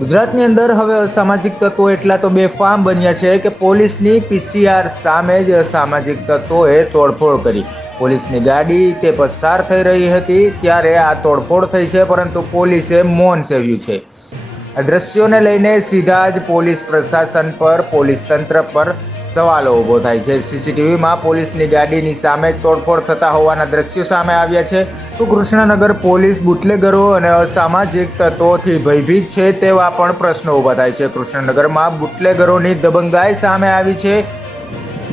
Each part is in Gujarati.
ગુજરાતની અંદર હવે અસામાજિક તત્વો એટલા તો બેફામ બન્યા છે કે પોલીસની પીસીઆર સામે જ અસામાજિક તત્વોએ તોડફોડ કરી। પોલીસની ગાડી તે પસાર થઈ રહી હતી ત્યારે આ તોડફોડ થઈ છે, પરંતુ પોલીસે મૌન સેવ્યું છે। આ દ્રશ્યોને લઈને સીધા જ પોલીસ પ્રશાસન પર, પોલીસ તંત્ર પર સવાલો ઊભો થાય છે। સીસીટીવીમાં પોલીસની ગાડીની સામે તોડફોડ થતા હોવાના દ્રશ્યો સામે આવ્યા છે। તો કૃષ્ણનગર પોલીસ બુટલેગરો અને અસામાજિક તત્વોથી ભયભીત છે તેવા પણ પ્રશ્નો ઊભા થાય છે। કૃષ્ણનગરમાં બુટલેગરોની દબંગાઈ સામે આવી છે।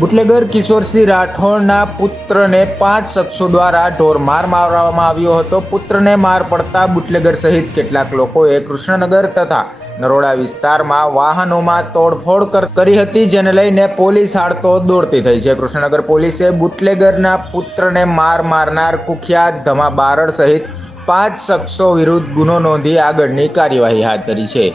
બુટલેગર કિશોરસિંહ રાઠોડના પુત્રને 5 શખ્સો દ્વારા ઢોરમાર મારવામાં આવ્યો હતો। પુત્રને માર પડતા બુટલેગર સહિત કેટલાક લોકોએ કૃષ્ણનગર તથા નરોડા વિસ્તારમાં વાહનોમાં તોડફોડ કરી હતી, જેને લઈને પોલીસ હાડતો દોડતી થઈ છે। કૃષ્ણનગર પોલીસે બુટલેગરના પુત્રને માર મારનાર કુખ્યાત ધમા બારડ સહિત 5 શખ્સો વિરુદ્ધ ગુનો નોંધી આગળની કાર્યવાહી હાથ ધરી છે।